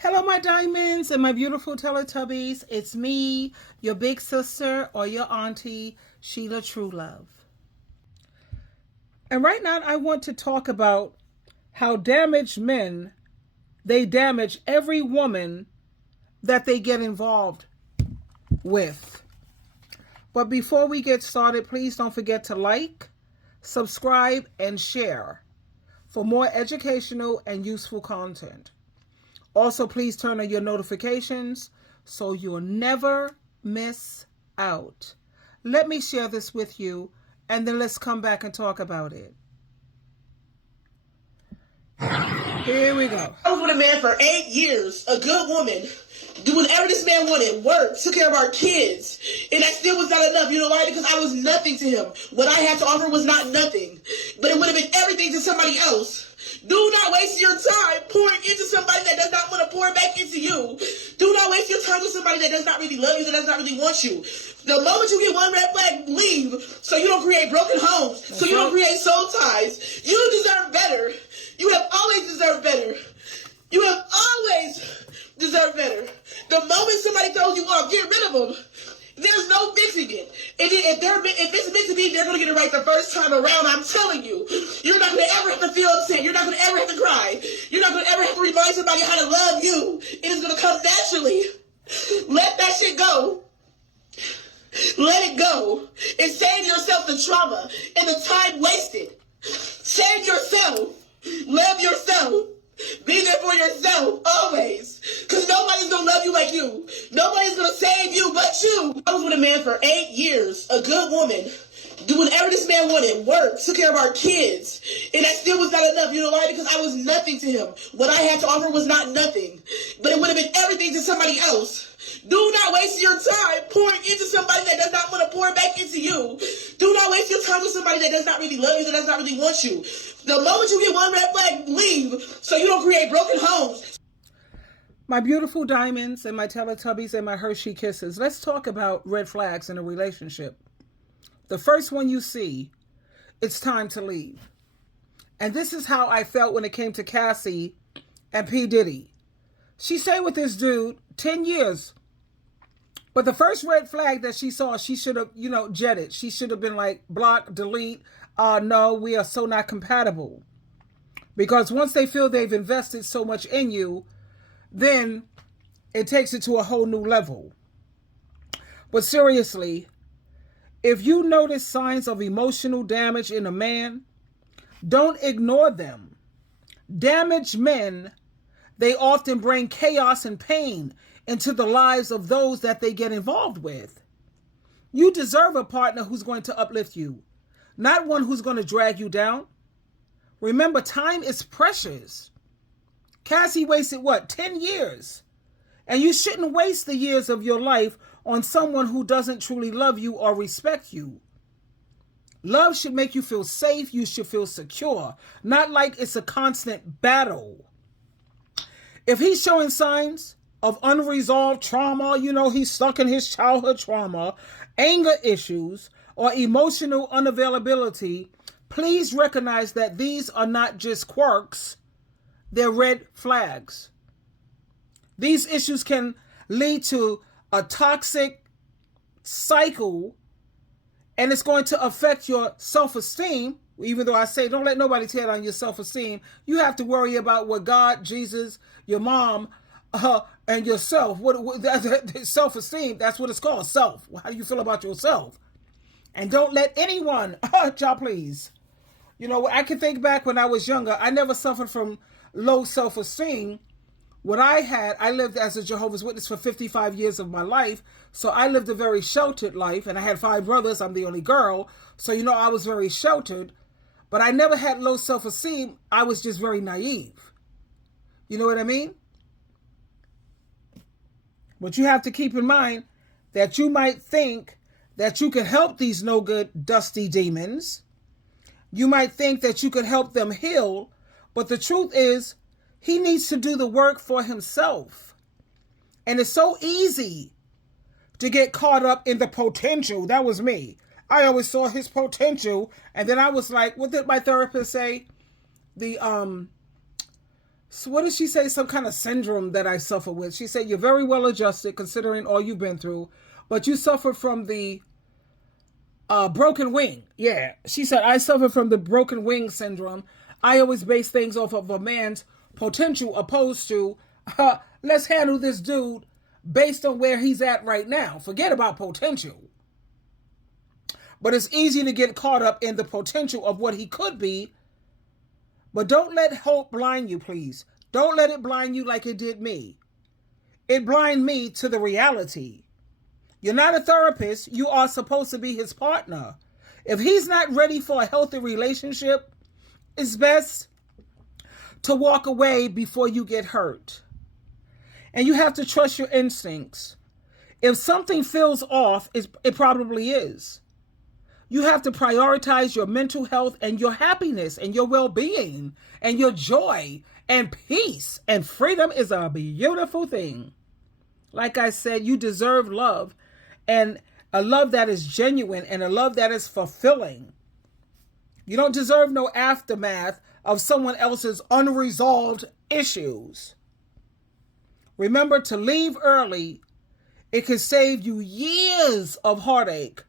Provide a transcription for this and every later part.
Hello, my diamonds and my beautiful Teletubbies. It's me, your big sister or your auntie, SheilaTruelove. And right now, I want to talk about how damaged men, they damage every woman that they get involved with. But before we get started, please don't forget to like, subscribe, and share for more educational and useful content. Also, please turn on your notifications so you'll never miss out. Let me share this with you, and then let's come back and talk about it. Here we go. I was with a man for 8 years, a good woman, doing whatever this man wanted, worked, took care of our kids, and that still was not enough. You know why? Because I was nothing to him. What I had to offer was not nothing, but it would have been everything to somebody else. Do not waste your time pouring into somebody that does not want to pour back into you. Do not waste your time with somebody that does not really love you, that does not really want you. The moment you get one red flag, leave, so you don't create broken homes, so you don't create soul ties. You deserve better. You have always deserved better. You have always deserved better. The moment somebody throws you off, get rid of them. There's no fixing it. And if it's meant to be, they're going to get it right the first time around. I'm telling you. You're not going to ever have to feel upset. You're not going to ever have to cry. You're not going to ever have to remind somebody how to love you. It is going to come naturally. Let that shit go. Let it go. And save yourself the trauma and the time wasted. Save yourself. Love yourself. Be there for yourself, always. Because nobody's going to love you like you. Nobody's going to save you but you. I was with a man for 8 years, a good woman, doing whatever this man wanted, worked, took care of our kids, and that still was not enough. You know why? Because I was nothing to him. What I had to offer was not nothing, but it would have been everything to somebody else. Do not waste your time pouring into somebody that does not want to pour back into you. Do not waste your time with somebody that does not really love you, that does not really want you. The moment you get one red flag, leave, so you don't create broken homes. My beautiful diamonds and my Teletubbies and my Hershey Kisses. Let's talk about red flags in a relationship. The first one you see, it's time to leave. And this is how I felt when it came to Cassie and P. Diddy. She stayed with this dude 10 years. But the first red flag that she saw, she should have, jetted. She should have been like, block, delete. No, we are so not compatible. Because once they feel they've invested so much in you, then it takes it to a whole new level. But seriously, if you notice signs of emotional damage in a man, don't ignore them. Damaged men, they often bring chaos and pain into the lives of those that they get involved with. You deserve a partner who's going to uplift you, not one who's going to drag you down. Remember, time is precious. Cassie wasted 10 years? And you shouldn't waste the years of your life on someone who doesn't truly love you or respect you. Love should make you feel safe. You should feel secure, not like it's a constant battle. If he's showing signs of unresolved trauma, he's stuck in his childhood trauma, anger issues, or emotional unavailability, please recognize that these are not just quirks, they're red flags. These issues can lead to a toxic cycle, and it's going to affect your self-esteem. Even though I say don't let nobody tear down your self-esteem, you have to worry about what God, Jesus, your mom, and yourself. Self-esteem, that's what it's called, self. How do you feel about yourself? And don't let anyone, y'all please. I can think back when I was younger, I never suffered from low self-esteem. What I lived as a Jehovah's Witness for 55 years of my life. So I lived a very sheltered life, and I had 5 brothers. I'm the only girl. So, I was very sheltered, but I never had low self-esteem. I was just very naive. You know what I mean? But you have to keep in mind that you might think that you can help these no good, dusty demons. You might think that you could help them heal, but the truth is, he needs to do the work for himself. And it's so easy to get caught up in the potential. That was me. I always saw his potential. And then I was like, what did my therapist say? The So what did she say? Some kind of syndrome that I suffer with. She said, you're very well adjusted considering all you've been through, but you suffer from the broken wing. Yeah. She said, I suffer from the broken wing syndrome. I always base things off of a man's potential opposed to, let's handle this dude based on where he's at right now. Forget about potential. But it's easy to get caught up in the potential of what he could be. But don't let hope blind you, please. Don't let it blind you like it did me. It blinded me to the reality. You're not a therapist. You are supposed to be his partner. If he's not ready for a healthy relationship, it's best to walk away before you get hurt. And you have to trust your instincts. If something feels off, it probably is. You have to prioritize your mental health and your happiness and your well-being and your joy and peace. And freedom is a beautiful thing. Like I said, you deserve love, and a love that is genuine and a love that is fulfilling. You don't deserve no aftermath of someone else's unresolved issues. Remember to leave early. It can save you years of heartache.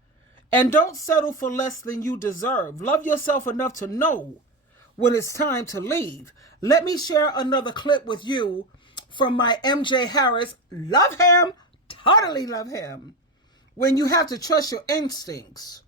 And don't settle for less than you deserve. Love yourself enough to know when it's time to leave. Let me share another clip with you from my MJ Harris. Love him. Totally love him. When you have to trust your instincts.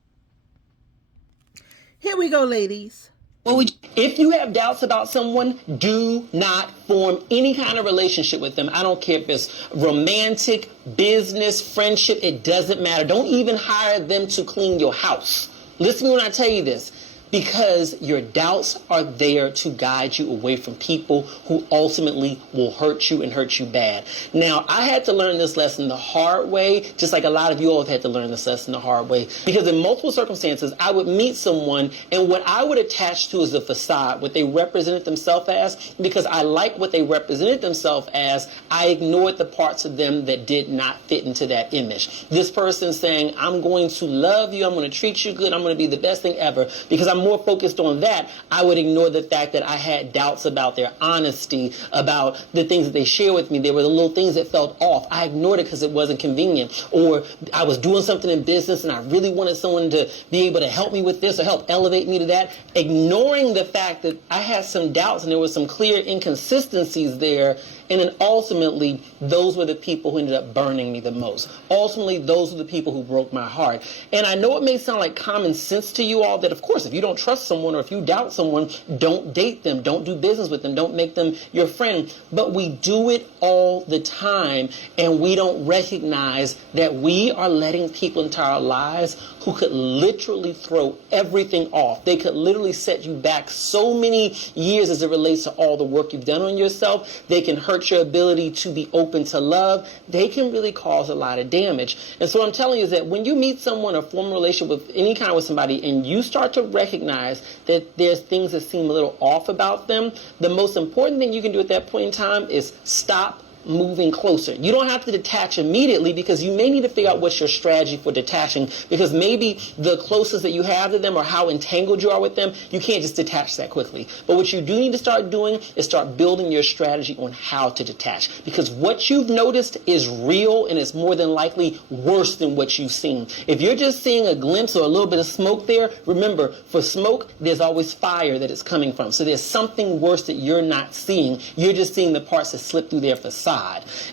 Here we go, ladies. If you have doubts about someone, do not form any kind of relationship with them. I don't care if it's romantic, business, friendship, it doesn't matter. Don't even hire them to clean your house. Listen to me when I tell you this. Because your doubts are there to guide you away from people who ultimately will hurt you and hurt you bad. Now, I had to learn this lesson the hard way, just like a lot of you all have had to learn this lesson the hard way. Because in multiple circumstances, I would meet someone, and what I would attach to is a facade, what they represented themselves as. Because I like what they represented themselves as, I ignored the parts of them that did not fit into that image. This person saying, I'm going to love you, I'm going to treat you good, I'm going to be the best thing ever. Because I'm more focused on that, I would ignore the fact that I had doubts about their honesty, about the things that they share with me. There were the little things that felt off. I ignored it because it wasn't convenient. Or I was doing something in business and I really wanted someone to be able to help me with this or help elevate me to that. Ignoring the fact that I had some doubts and there were some clear inconsistencies there. And then ultimately, those were the people who ended up burning me the most. Ultimately, those were the people who broke my heart. And I know it may sound like common sense to you all that, of course, if you don't trust someone or if you doubt someone, don't date them, don't do business with them, don't make them your friend. But we do it all the time, and we don't recognize that we are letting people into our lives who could literally throw everything off. They could literally set you back so many years as it relates to all the work you've done on yourself. They can hurt your ability to be open to love. They can really cause a lot of damage. And so what I'm telling you is that when you meet someone or form a relationship with any kind with somebody and you start to recognize that there's things that seem a little off about them, the most important thing you can do at that point in time is stop moving closer. You don't have to detach immediately because you may need to figure out what's your strategy for detaching, because maybe the closest that you have to them or how entangled you are with them, you can't just detach that quickly. But what you do need to start doing is start building your strategy on how to detach, because what you've noticed is real and it's more than likely worse than what you've seen. If you're just seeing a glimpse or a little bit of smoke there, remember, for smoke, there's always fire that it's coming from. So there's something worse that you're not seeing. You're just seeing the parts that slip through their facade.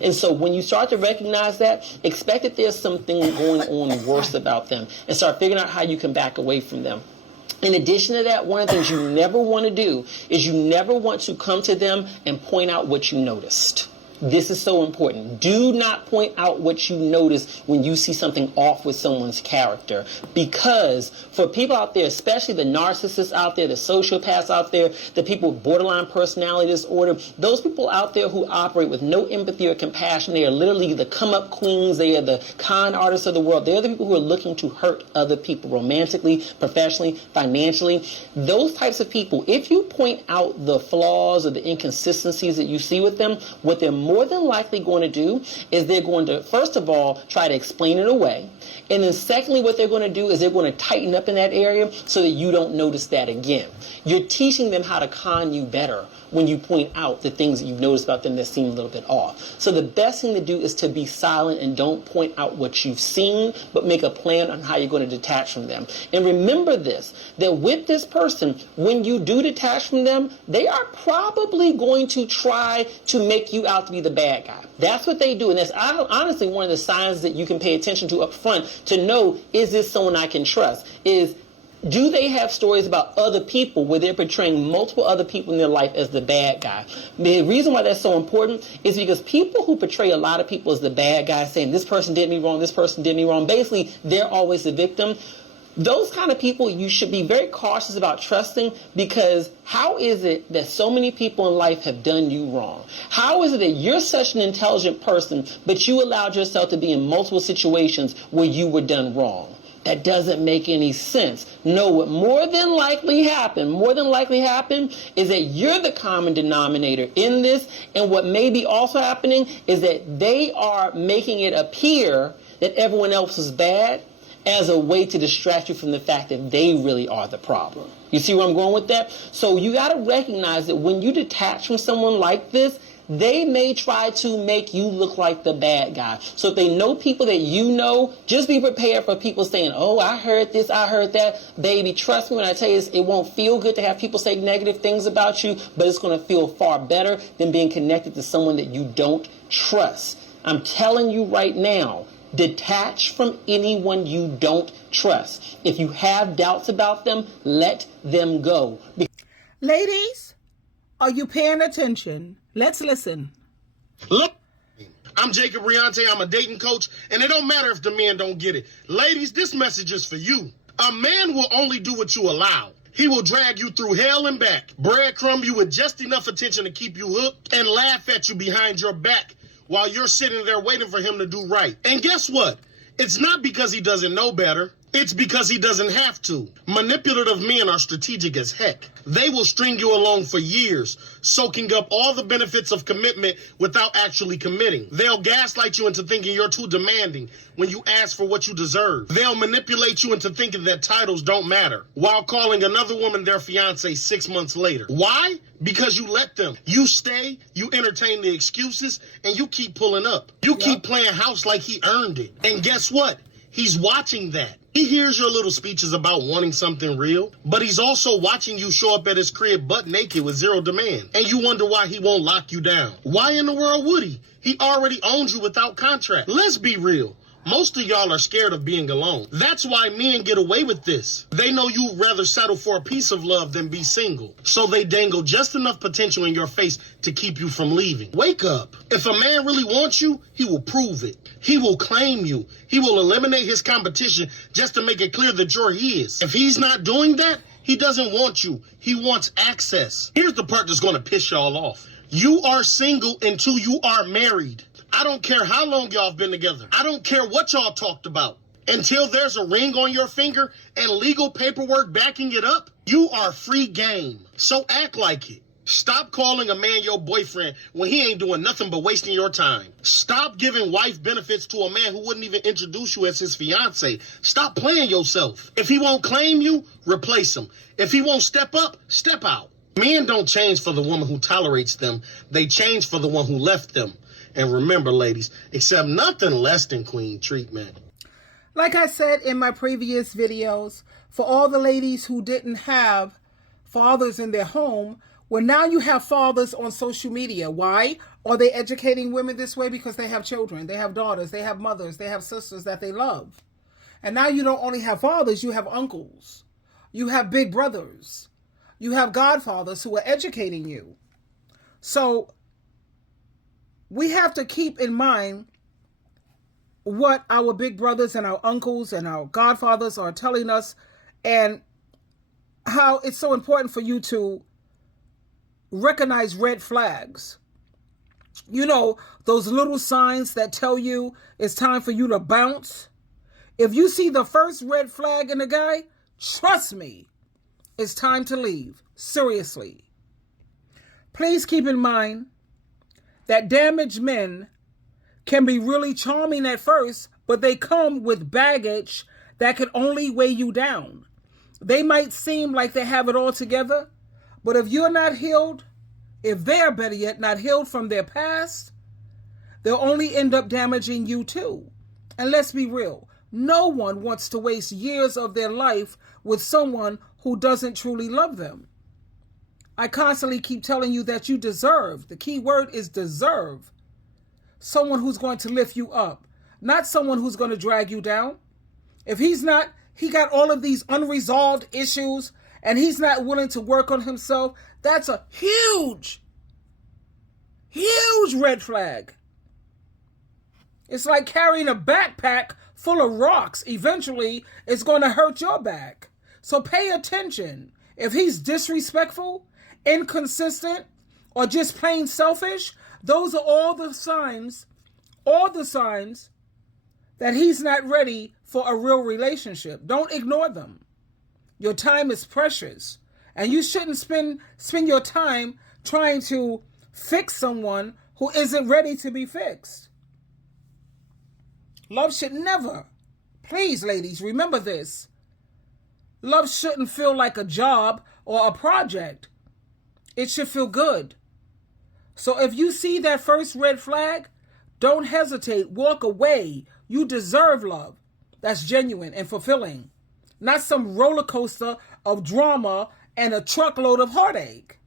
And so when you start to recognize that, expect that there's something going on worse about them and start figuring out how you can back away from them. In addition to that, one of the things you never want to do is you never want to come to them and point out what you noticed. This is so important. Do not point out what you notice when you see something off with someone's character. Because for people out there, especially the narcissists out there, the sociopaths out there, the people with borderline personality disorder, those people out there who operate with no empathy or compassion, they are literally the come-up queens, they are the con artists of the world. They are the people who are looking to hurt other people romantically, professionally, financially. Those types of people, if you point out the flaws or the inconsistencies that you see with them, what they're more than likely going to do is they're going to, first of all, try to explain it away. And then secondly, what they're going to do is they're going to tighten up in that area so that you don't notice that again. You're teaching them how to con you better when you point out the things that you've noticed about them that seem a little bit off. So the best thing to do is to be silent and don't point out what you've seen, but make a plan on how you're going to detach from them. And remember this, that with this person, when you do detach from them, they are probably going to try to make you out to be the bad guy. That's what they do. And that's honestly one of the signs that you can pay attention to up front to know, is this someone I can trust? Do they have stories about other people where they're portraying multiple other people in their life as the bad guy? The reason why that's so important is because people who portray a lot of people as the bad guy, saying this person did me wrong, this person did me wrong, basically they're always the victim. Those kind of people you should be very cautious about trusting, because how is it that so many people in life have done you wrong? How is it that you're such an intelligent person, but you allowed yourself to be in multiple situations where you were done wrong? That doesn't make any sense. No, what more than likely happened is that you're the common denominator in this, and what may be also happening is that they are making it appear that everyone else is bad as a way to distract you from the fact that they really are the problem. You see where I'm going with that? So you got to recognize that when you detach from someone like this, they may try to make you look like the bad guy. So if they know people that you know, just be prepared for people saying, oh, I heard this, I heard that. Baby, trust me when I tell you this, it won't feel good to have people say negative things about you, but it's going to feel far better than being connected to someone that you don't trust. I'm telling you right now, detach from anyone you don't trust. If you have doubts about them, let them go. Ladies, are you paying attention? Let's listen. Look, I'm Jacob Riante. I'm a dating coach, and it don't matter if the men don't get it. Ladies, this message is for you. A man will only do what you allow. He will drag you through hell and back, breadcrumb you with just enough attention to keep you hooked, and laugh at you behind your back while you're sitting there waiting for him to do right. And guess what? It's not because he doesn't know better. It's because he doesn't have to. Manipulative men are strategic as heck. They will string you along for years, soaking up all the benefits of commitment without actually committing. They'll gaslight you into thinking you're too demanding when you ask for what you deserve. They'll manipulate you into thinking that titles don't matter, while calling another woman their fiance 6 months later. Why? Because you let them. You stay, you entertain the excuses, and you keep pulling up. You keep playing house like he earned it. And guess what? He's watching that. He hears your little speeches about wanting something real, but he's also watching you show up at his crib butt naked with zero demand. And you wonder why he won't lock you down. Why in the world would he? He already owns you without contract. Let's be real. Most of y'all are scared of being alone. That's why men get away with this. They know you'd rather settle for a piece of love than be single. So they dangle just enough potential in your face to keep you from leaving. Wake up. If a man really wants you, he will prove it. He will claim you. He will eliminate his competition just to make it clear that you're his. If he's not doing that, he doesn't want you. He wants access. Here's the part that's going to piss y'all off. You are single until you are married. I don't care how long y'all have been together. I don't care what y'all talked about. Until there's a ring on your finger and legal paperwork backing it up, you are free game. So act like it. Stop calling a man your boyfriend when he ain't doing nothing but wasting your time. Stop giving wife benefits to a man who wouldn't even introduce you as his fiance. Stop playing yourself. If he won't claim you, replace him. If he won't step up, step out. Men don't change for the woman who tolerates them. They change for the one who left them. And remember, ladies, accept nothing less than queen treatment. Like I said in my previous videos, for all the ladies who didn't have fathers in their home, well, now you have fathers on social media. Why? Are they educating women this way? Because they have children, they have daughters, they have mothers, they have sisters that they love. And now you don't only have fathers, you have uncles, you have big brothers, you have godfathers who are educating you. So we have to keep in mind what our big brothers and our uncles and our godfathers are telling us, and how it's so important for you to recognize red flags. You know, those little signs that tell you it's time for you to bounce. If you see the first red flag in a guy, trust me, it's time to leave. Seriously. Please keep in mind that damaged men can be really charming at first, but they come with baggage that can only weigh you down. They might seem like they have it all together, but if you're not healed, if they're, better yet, not healed from their past, they'll only end up damaging you too. And let's be real, no one wants to waste years of their life with someone who doesn't truly love them. I constantly keep telling you that you deserve, the key word is deserve, someone who's going to lift you up, not someone who's going to drag you down. If he got all of these unresolved issues and he's not willing to work on himself, that's a huge, huge red flag. It's like carrying a backpack full of rocks. Eventually, it's going to hurt your back. So pay attention. If he's disrespectful, inconsistent, or just plain selfish, those are all the signs that he's not ready for a real relationship. Don't ignore them. Your time is precious, and you shouldn't spend your time trying to fix someone who isn't ready to be fixed. Love should never, please ladies, remember this. Love shouldn't feel like a job or a project. It should feel good. So if you see that first red flag, don't hesitate, walk away. You deserve love that's genuine and fulfilling, not some roller coaster of drama and a truckload of heartache.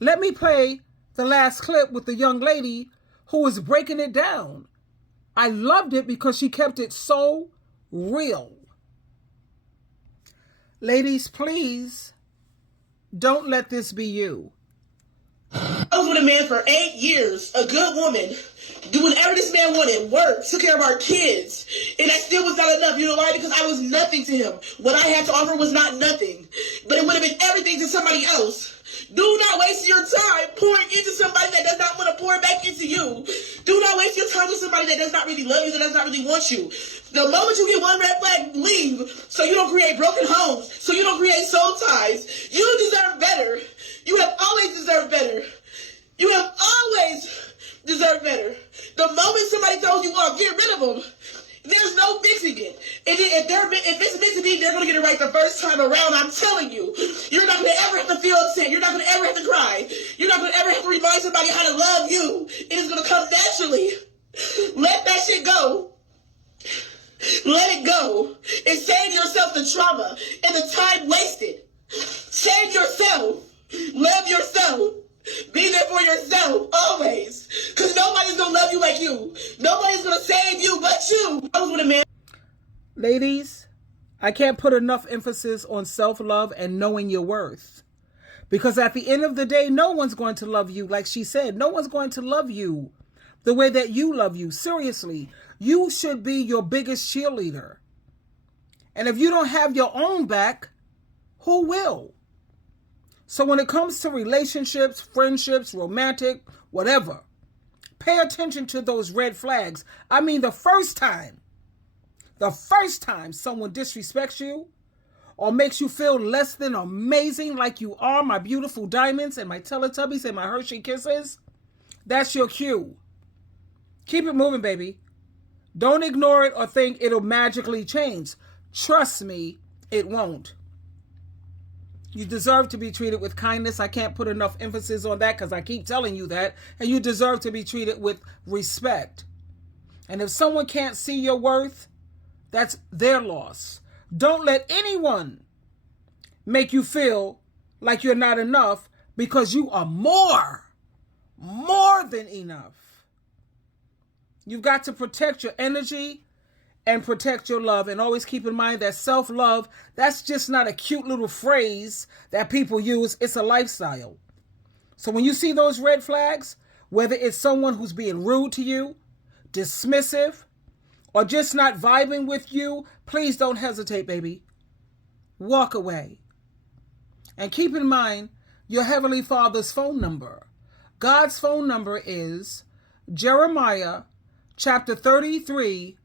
Let me play the last clip with the young lady who was breaking it down. I loved it because she kept it so real. Ladies, please, don't let this be you. I was with a man for 8 years, a good woman, doing whatever this man wanted, work, took care of our kids, and that still was not enough. You know why? Because I was nothing to him. What I had to offer was not nothing, but it would have been everything to somebody else. Do not waste your time pouring into somebody that does not want to pour back into you. Do not waste your time with somebody that does not really love you, that does not really want you. The moment you get one red flag, leave, so you don't create broken homes, so you don't create soul ties. You deserve better. You have always deserved better. You have always deserved better. The moment somebody tells you, well, get rid of them, there's no fixing it. And if it's meant to be, they're going to get it right the first time around. I'm telling you. You're not going to ever have to feel upset. You're not going to ever have to cry. You're not going to ever have to remind somebody how to love you. It is going to come naturally. Let that shit go. Let it go. And save yourself the trauma and the time wasted. Save yourself. Love yourself. Be there for yourself, always. Because nobody's going to love you like you. Nobody's going to save you but you. I was with a man. Ladies, I can't put enough emphasis on self-love and knowing your worth. Because at the end of the day, no one's going to love you. Like she said, no one's going to love you the way that you love you. Seriously, you should be your biggest cheerleader. And if you don't have your own back, who will? So when it comes to relationships, friendships, romantic, whatever, pay attention to those red flags. I mean, the first time someone disrespects you or makes you feel less than amazing like you are, my beautiful diamonds and my Teletubbies and my Hershey Kisses, that's your cue. Keep it moving, baby. Don't ignore it or think it'll magically change. Trust me, it won't. You deserve to be treated with kindness. I can't put enough emphasis on that because I keep telling you that. And you deserve to be treated with respect. And if someone can't see your worth, that's their loss. Don't let anyone make you feel like you're not enough, because you are more than enough. You've got to protect your energy and protect your love. And always keep in mind that self-love, that's just not a cute little phrase that people use. It's a lifestyle. So when you see those red flags, whether it's someone who's being rude to you, dismissive, or just not vibing with you, please don't hesitate, baby. Walk away. And keep in mind your Heavenly Father's phone number. God's phone number is Jeremiah chapter 33,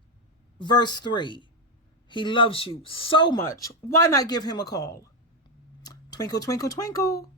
verse 3. He loves you so much. Why not give him a call? Twinkle, twinkle, twinkle.